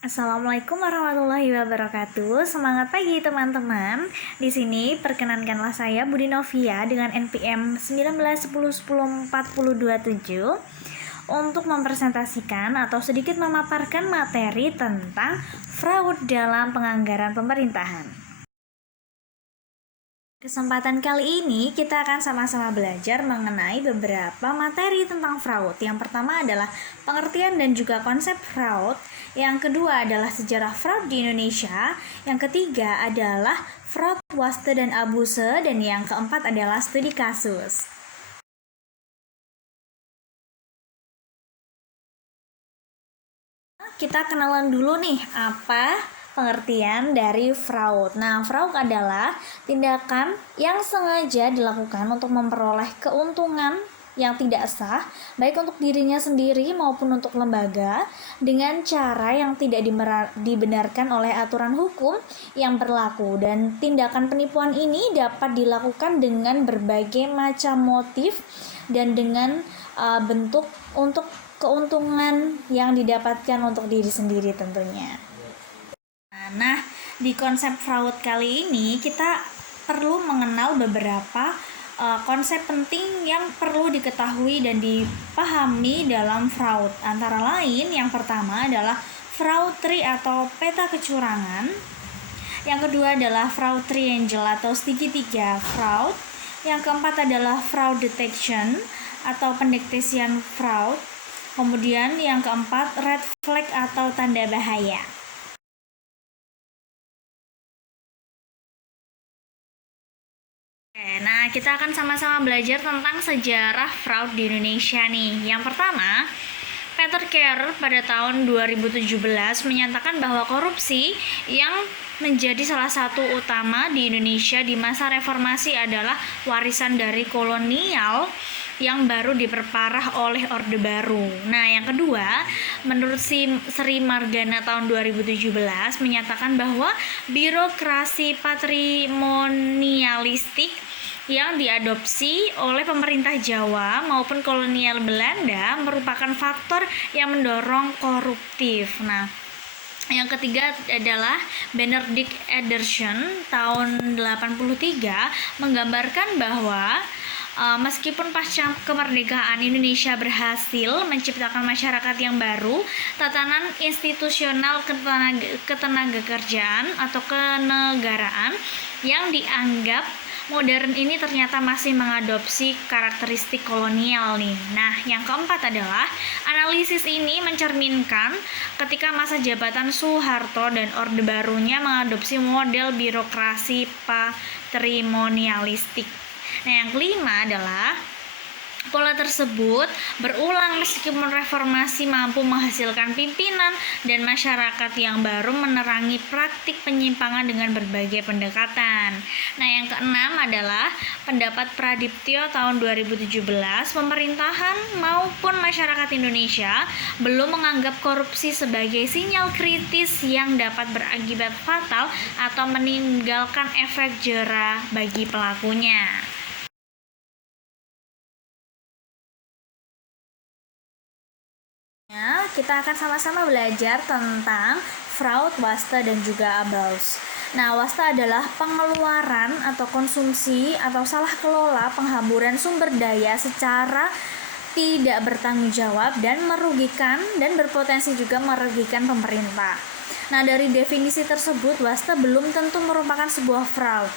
Assalamualaikum warahmatullahi wabarakatuh. Semangat pagi teman-teman. Di sini perkenankanlah saya Budi Novia dengan NPM 1910104027 untuk mempresentasikan atau sedikit memaparkan materi tentang fraud dalam penganggaran pemerintahan. Kesempatan kali ini kita akan sama-sama belajar mengenai beberapa materi tentang fraud. Yang pertama adalah pengertian dan juga konsep fraud. Yang kedua adalah sejarah fraud di Indonesia. Yang ketiga adalah fraud, waste, dan abuse. Dan yang keempat adalah studi kasus. Kita kenalan dulu nih, apa pengertian dari fraud. Nah, fraud adalah tindakan yang sengaja dilakukan untuk memperoleh keuntungan yang tidak sah, baik untuk dirinya sendiri maupun untuk lembaga, dengan cara yang tidak dibenarkan oleh aturan hukum yang berlaku. Dan tindakan penipuan ini dapat dilakukan dengan berbagai macam motif dan dengan bentuk untuk keuntungan yang didapatkan untuk diri sendiri tentunya. Nah, di konsep fraud kali ini kita perlu mengenal beberapa konsep penting yang perlu diketahui dan dipahami dalam fraud. Antara lain, yang pertama adalah fraud tree atau peta kecurangan. Yang kedua adalah fraud triangle atau segitiga fraud. Yang keempat adalah fraud detection atau pendeteksian fraud. Kemudian yang keempat, red flag atau tanda bahaya. Nah, kita akan sama-sama belajar tentang sejarah fraud di Indonesia nih. Yang pertama, Peter Kerr pada tahun 2017 menyatakan bahwa korupsi yang menjadi salah satu utama di Indonesia di masa reformasi adalah warisan dari kolonial yang baru diperparah oleh Orde Baru. Nah, yang kedua, menurut Sri Margana tahun 2017 menyatakan bahwa birokrasi patrimonialistik yang diadopsi oleh pemerintah Jawa maupun kolonial Belanda merupakan faktor yang mendorong koruptif. Nah, yang ketiga adalah Benedict Ederson tahun 83 menggambarkan bahwa meskipun pasca kemerdekaan Indonesia berhasil menciptakan masyarakat yang baru, tatanan institusional ketenagakerjaan atau kenegaraan yang dianggap modern ini ternyata masih mengadopsi karakteristik kolonial nih. Nah, yang keempat adalah analisis ini mencerminkan ketika masa jabatan Soeharto dan Orde Barunya mengadopsi model birokrasi patrimonialistik. Nah, yang kelima adalah pola tersebut berulang meskipun reformasi mampu menghasilkan pimpinan dan masyarakat yang baru menerangi praktik penyimpangan dengan berbagai pendekatan. Nah, yang keenam adalah pendapat Pradiptyo tahun 2017, pemerintahan maupun masyarakat Indonesia belum menganggap korupsi sebagai sinyal kritis yang dapat berakibat fatal atau meninggalkan efek jera bagi pelakunya. Kita akan sama-sama belajar tentang fraud, waste, dan juga abuse. Nah, waste adalah pengeluaran atau konsumsi atau salah kelola penghaburan sumber daya secara tidak bertanggung jawab dan merugikan dan berpotensi juga merugikan pemerintah. Nah, dari definisi tersebut, waste belum tentu merupakan sebuah fraud.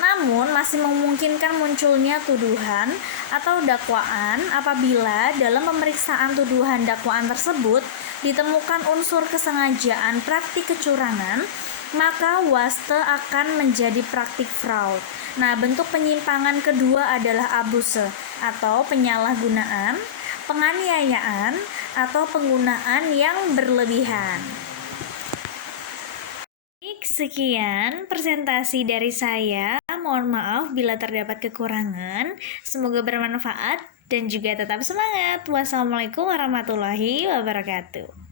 Namun masih memungkinkan munculnya tuduhan atau dakwaan apabila dalam pemeriksaan tuduhan dakwaan tersebut ditemukan unsur kesengajaan praktik kecurangan, maka waste akan menjadi praktik fraud. Nah, bentuk penyimpangan kedua adalah abuse atau penyalahgunaan, penganiayaan, atau penggunaan yang berlebihan. Sekian presentasi dari saya. Mohon maaf bila terdapat kekurangan. Semoga bermanfaat dan juga tetap semangat. Wassalamualaikum warahmatullahi wabarakatuh.